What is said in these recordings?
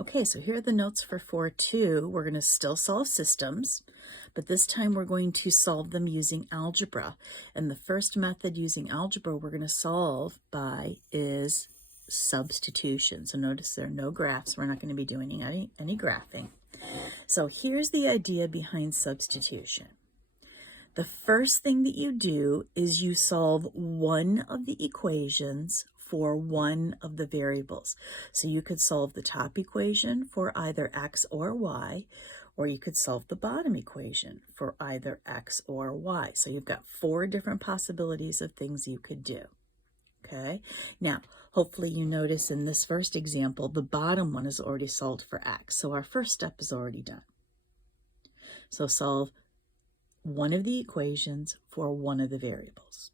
Okay, so here are the notes for 4-2. We're going to still solve systems, but this time we're going to solve them using algebra. And the first method using algebra we're going to solve by is substitution. So notice there are no graphs. We're not going to be doing any graphing. So here's the idea behind substitution. The first thing that you do is you solve one of the equations for one of the variables. So you could solve the top equation for either x or y, or you could solve the bottom equation for either x or y. So you've got 4 different possibilities of things you could do. Okay, now hopefully you notice in this first example, the bottom one is already solved for x. So our first step is already done. So solve one of the equations for one of the variables.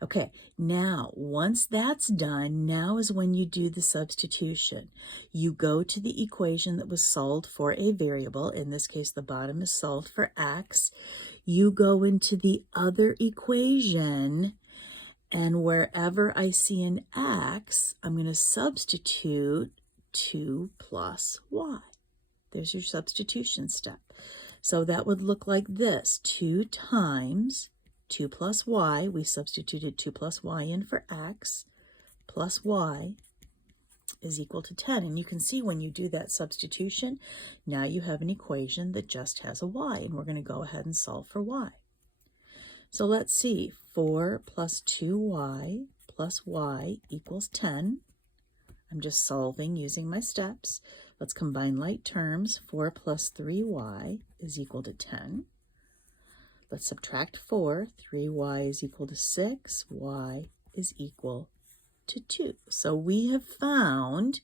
Okay, now once that's done, now is when you do the substitution. You go to the equation that was solved for a variable. In this case, the bottom is solved for x. You go into the other equation, and wherever I see an x, I'm going to substitute 2 plus y. There's your substitution step. So that would look like this: 2 times 2 plus y, we substituted 2 plus y in for x, plus y is equal to 10. And you can see when you do that substitution, now you have an equation that just has a y, and we're going to go ahead and solve for y. So let's see, 4 plus 2y plus y equals 10. I'm just solving using my steps. Let's combine like terms. 4 plus 3y is equal to 10. Let's subtract 4. 3y is equal to 6. Y is equal to 2. So we have found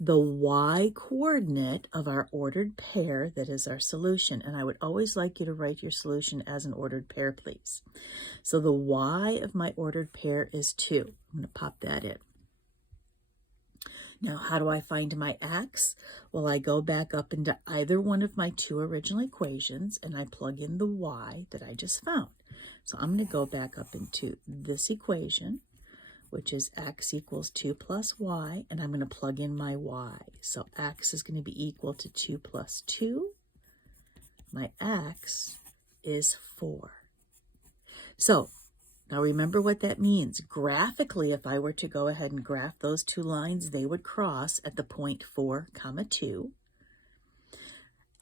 the y coordinate of our ordered pair that is our solution. And I would always like you to write your solution as an ordered pair, please. So the y of my ordered pair is 2. I'm going to pop that in. Now, how do I find my x? Well, I go back up into either one of my 2 original equations, and I plug in the y that I just found. So I'm going to go back up into this equation, which is x equals 2 plus y, and I'm going to plug in my y. So x is going to be equal to 2 plus 2. My x is 4. So now remember what that means. Graphically, if I were to go ahead and graph those 2 lines, they would cross at the point 4, 2.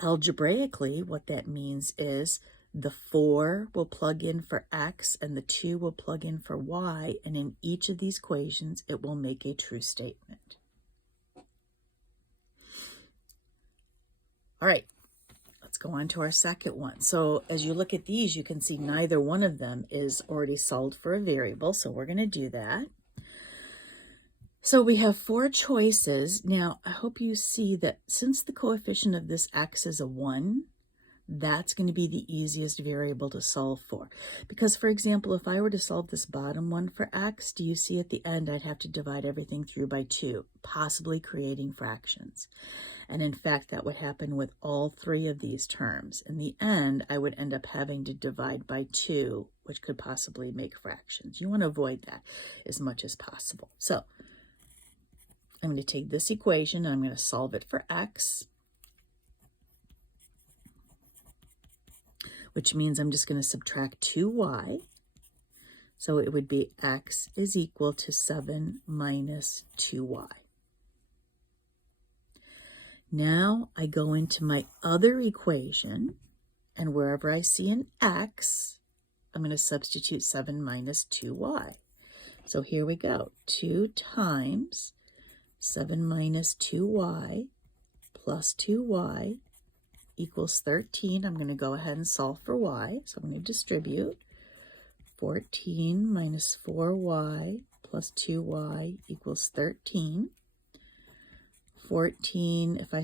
Algebraically, what that means is the 4 will plug in for x and the 2 will plug in for y, and in each of these equations, it will make a true statement. All right. Let's go on to our second one. So as you look at these, you can see neither one of them is already solved for a variable, so we're going to do that. So we have 4 choices. Now, I hope you see that since the coefficient of this x is a 1, that's going to be the easiest variable to solve for. Because, for example, if I were to solve this bottom one for x, do you see at the end I'd have to divide everything through by 2, possibly creating fractions. And in fact, that would happen with all 3 of these terms. In the end, I would end up having to divide by 2, which could possibly make fractions. You want to avoid that as much as possible. So I'm going to take this equation and I'm going to solve it for x, which means I'm just going to subtract 2y. So it would be x is equal to 7 minus 2y. Now I go into my other equation, and wherever I see an x, I'm going to substitute 7 minus 2y. So here we go. 2 times 7 minus 2y plus 2y equals 13. I'm going to go ahead and solve for y. So I'm going to distribute. 14 minus 4y plus 2y equals 13. 14, if I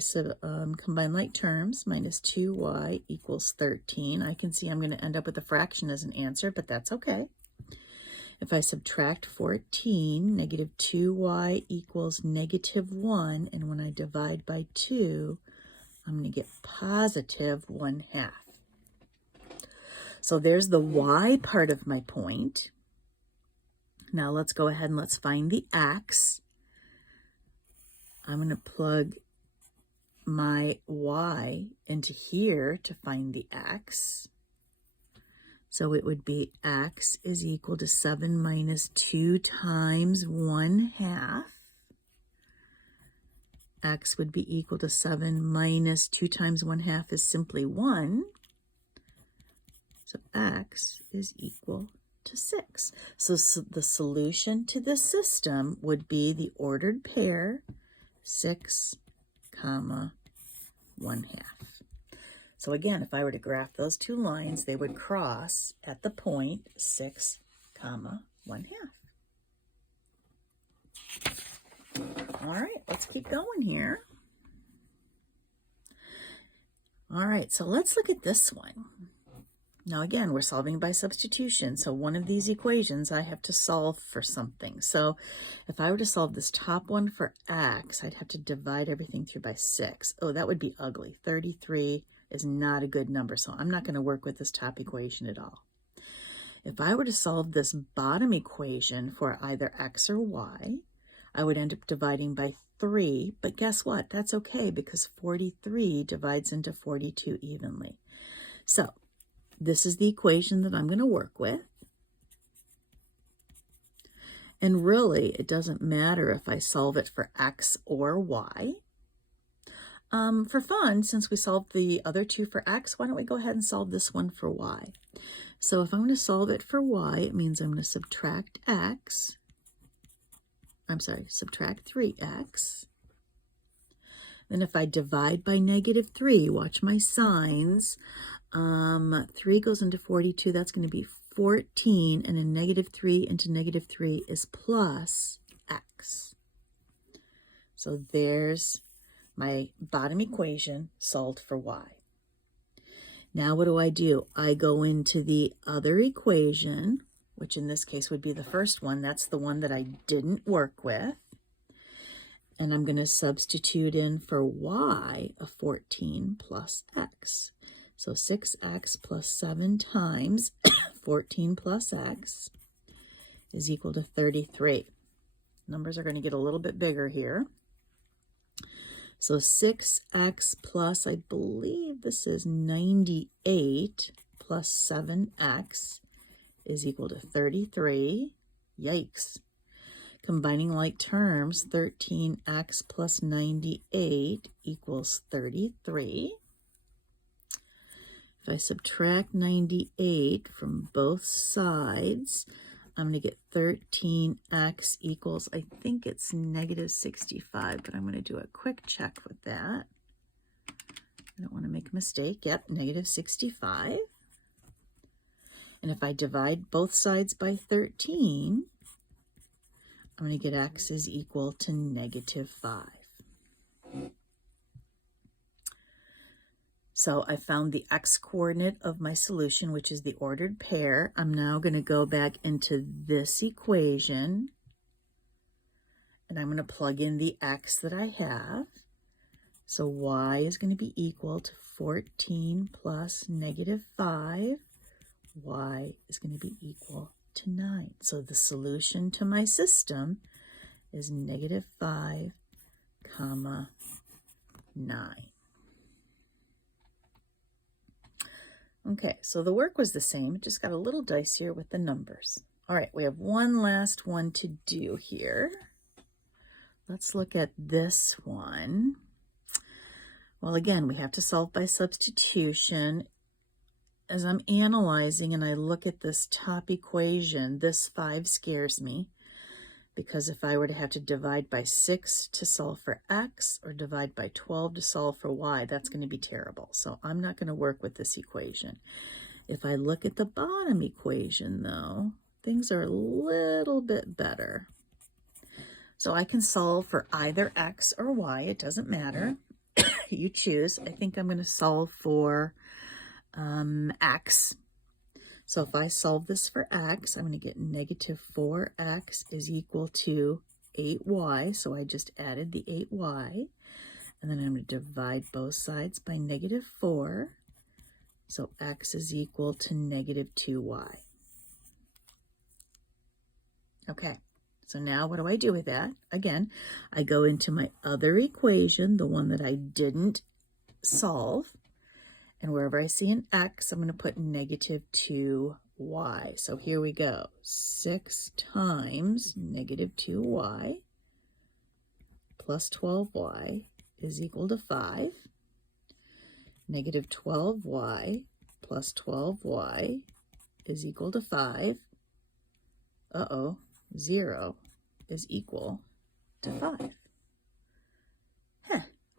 combine like terms, minus 2y equals 13. I can see I'm going to end up with a fraction as an answer, but that's okay. If I subtract 14, negative 2y equals negative 1, and when I divide by 2, I'm going to get positive 1/2. So there's the y part of my point. Now let's go ahead and let's find the x. I'm going to plug my y into here to find the x. So it would be x is equal to 7 minus 2 times 1/2. X would be equal to 7 minus 2 times 1/2 is simply 1. So x is equal to 6. So the solution to this system would be the ordered pair 6, 1/2. So again, if I were to graph those two lines, they would cross at the point 6, 1/2. All right, let's keep going here. All right, so let's look at this one. Now again, we're solving by substitution. So one of these equations, I have to solve for something. So if I were to solve this top one for x, I'd have to divide everything through by 6. Oh, that would be ugly. 33 is not a good number, so I'm not going to work with this top equation at all. If I were to solve this bottom equation for either x or y, I would end up dividing by 3, but guess what? That's okay because 43 divides into 42 evenly. So this is the equation that I'm going to work with. And really, it doesn't matter if I solve it for x or y. For fun, since we solved the other two for x, why don't we go ahead and solve this one for y? So if I'm going to solve it for y, it means I'm going to subtract x. Subtract 3x. Then if I divide by -3, watch my signs. 3 goes into 42, that's going to be 14, and a -3 into -3 is plus x. So there's my bottom equation solved for y. Now what do? I go into the other equation, which in this case would be the first one. That's the one that I didn't work with. And I'm going to substitute in for y a 14 plus x. So 6x plus 7 times 14 plus x is equal to 33. Numbers are going to get a little bit bigger here. So 6x plus, I believe this is 98 plus 7x is equal to 33. Yikes. Combining like terms, 13x plus 98 equals 33. If I subtract 98 from both sides, I'm going to get 13x equals, I think it's -65, but I'm going to do a quick check with that. I don't want to make a mistake. Yep, -65. And if I divide both sides by 13, I'm going to get x is equal to -5. So I found the x coordinate of my solution, which is the ordered pair. I'm now going to go back into this equation, and I'm going to plug in the x that I have. So y is going to be equal to 14 plus -5. Y is going to be equal to 9. So the solution to my system is -5, 9. Okay, so the work was the same. It just got a little dicier with the numbers. All right, we have one last one to do here. Let's look at this one. Well, again, we have to solve by substitution. As I'm analyzing and I look at this top equation, this 5 scares me, because if I were to have to divide by 6 to solve for x or divide by 12 to solve for y, that's going to be terrible. So I'm not going to work with this equation. If I look at the bottom equation, though, things are a little bit better. So I can solve for either x or y. It doesn't matter. You choose. I think I'm going to solve for x. So if I solve this for x, I'm going to get -4x is equal to 8y. So I just added the 8y. And then I'm going to divide both sides by -4. So x is equal to -2y. Okay, So now what do I do with that? Again, I go into my other equation, the one that I didn't solve, and wherever I see an x, I'm going to put negative 2y. So here we go. 6 times negative 2y plus 12y is equal to 5. Negative 12y plus 12y is equal to 5. 0 is equal to 5.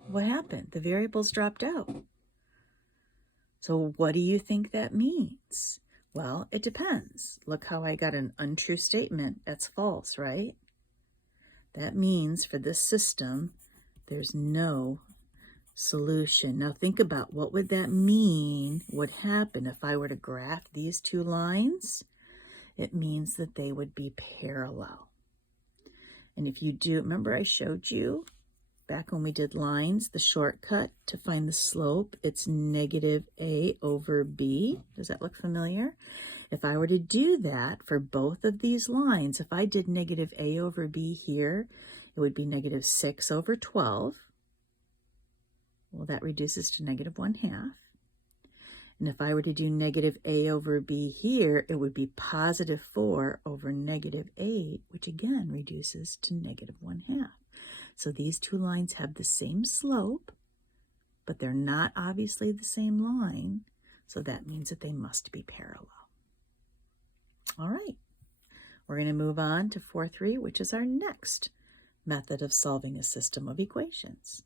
What happened? The variables dropped out. So what do you think that means? Well, it depends. Look how I got an untrue statement. That's false, right? That means for this system, there's no solution. Now think about what would that mean would happen if I were to graph these two lines. It means that they would be parallel. And if you do, remember I showed you back when we did lines, the shortcut to find the slope, it's negative a over b. Does that look familiar? If I were to do that for both of these lines, if I did negative a over b here, it would be negative 6 over 12. Well, that reduces to negative 1/2. And if I were to do negative a over b here, it would be positive 4 over negative 8, which again reduces to negative 1/2. So these two lines have the same slope, but they're not obviously the same line. So that means that they must be parallel. All right, we're going to move on to 4.3, which is our next method of solving a system of equations.